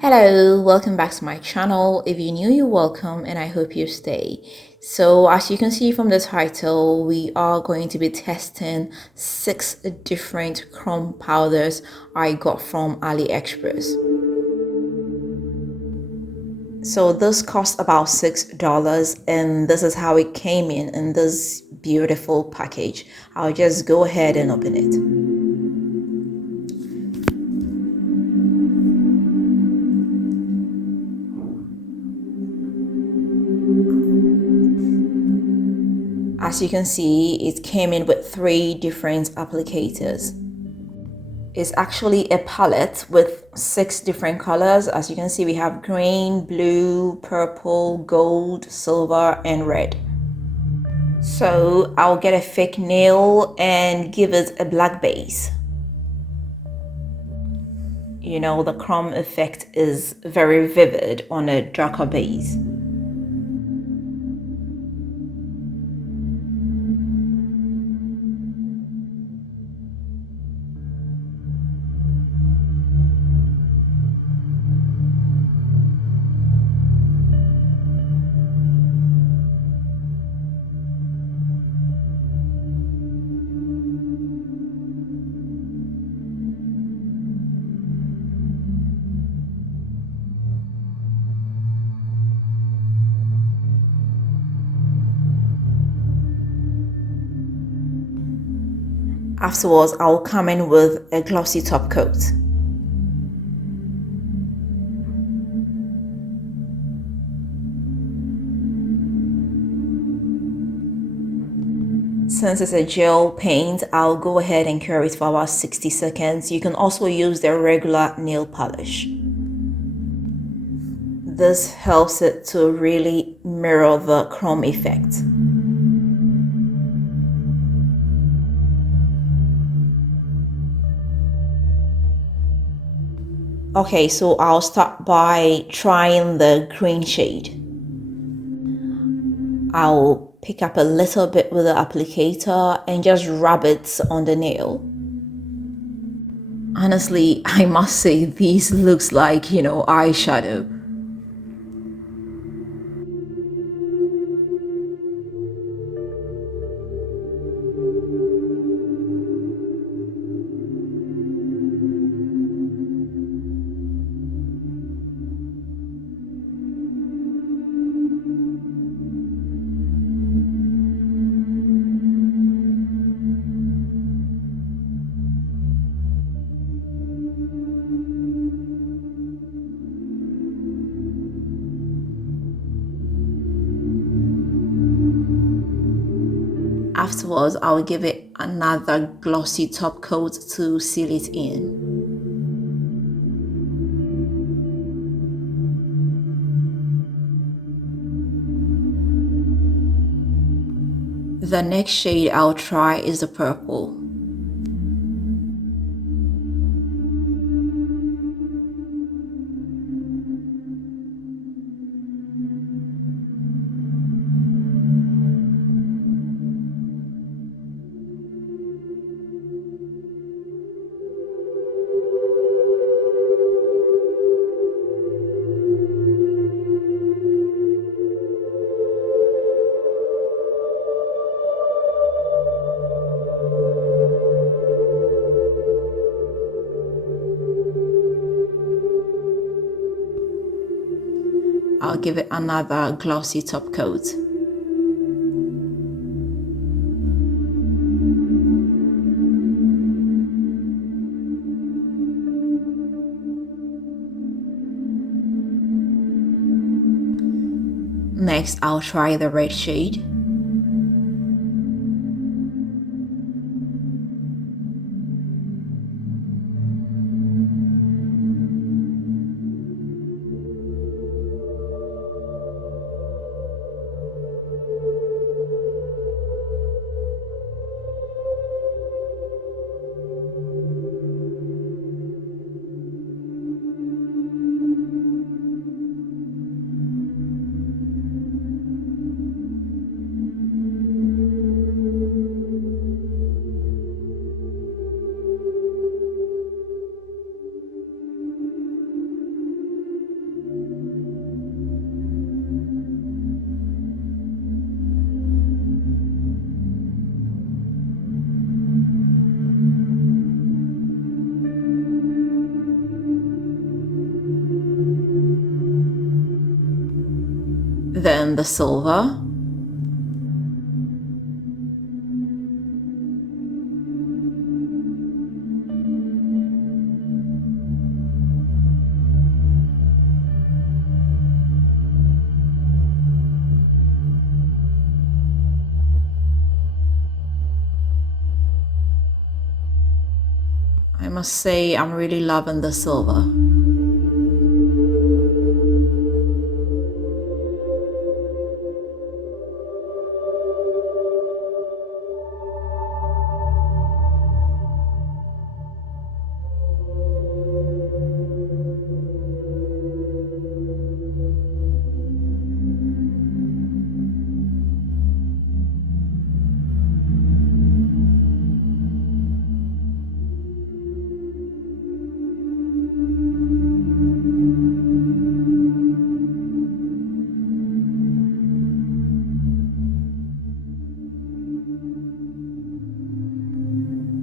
Hello, welcome back to my channel. If you're new, you're welcome and I hope you stay. So as you can see from the title, we are going to be testing 6 different crumb powders I got from AliExpress. So this cost about $6 and this is how it came in this beautiful package. I'll just go ahead and open it. As you can see, it came in with 3 different applicators. It's actually a palette with 6 different colors. As you can see, we have green, blue, purple, gold, silver, and red. So I'll get a fake nail and give it a black base. You know, the crumb effect is very vivid on a darker base. Afterwards, I'll come in with a glossy top coat. Since it's a gel paint, I'll go ahead and cure it for about 60 seconds. You can also use the regular nail polish. This helps it to really mirror the crumb effect. Okay, so I'll start by trying the green shade. I'll pick up a little bit with the applicator and just rub it on the nail. Honestly, I must say this looks like, eyeshadow. Afterwards, I'll give it another glossy top coat to seal it in. The next shade I'll try is the purple. I'll give it another glossy top coat. Next, I'll try the red shade. Then the silver. I must say I'm really loving the silver.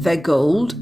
The gold.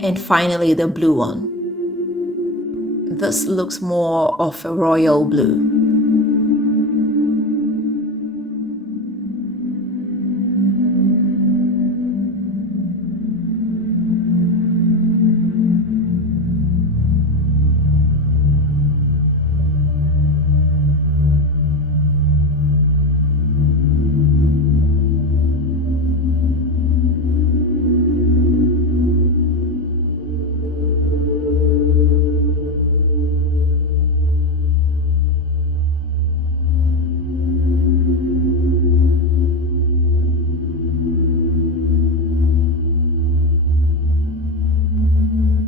And finally, the blue one. This looks more of a royal blue.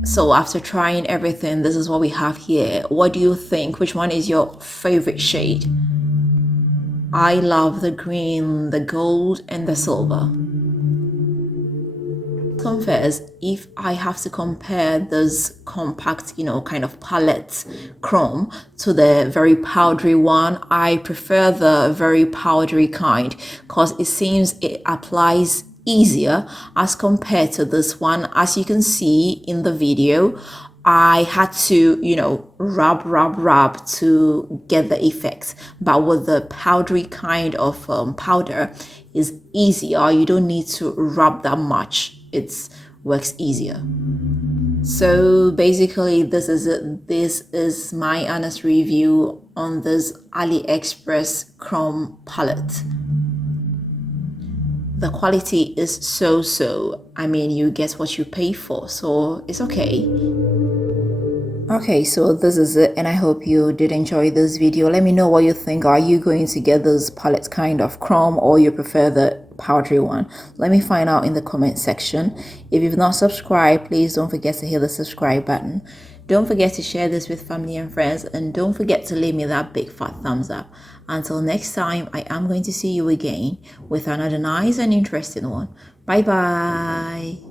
So after trying everything, this is what we have here. What do you think? Which one is your favorite shade? I love the green, the gold, and the silver. Confess, if I have to compare this compact, kind of palette chrome to the very powdery one, I prefer the very powdery kind because it seems it applies easier as compared to this one. As you can see in the video, I had to, rub to get the effect. But with the powdery kind of powder, is easier. You don't need to rub that much. It works easier. So basically, this is it. This is my honest review on this AliExpress chrome palette. The quality is so. I mean, you get what you pay for, so it's okay. Okay, so this is it, and I hope you did enjoy this video. Let me know what you think. Are you going to get this palette kind of chrome, or you prefer the powdery one? Let me find out in the comment section. If you've not subscribed, please don't forget to hit the subscribe button. Don't forget to share this with family and friends, and don't forget to leave me that big fat thumbs up. Until next time, I am going to see you again with another nice and interesting one. Bye bye.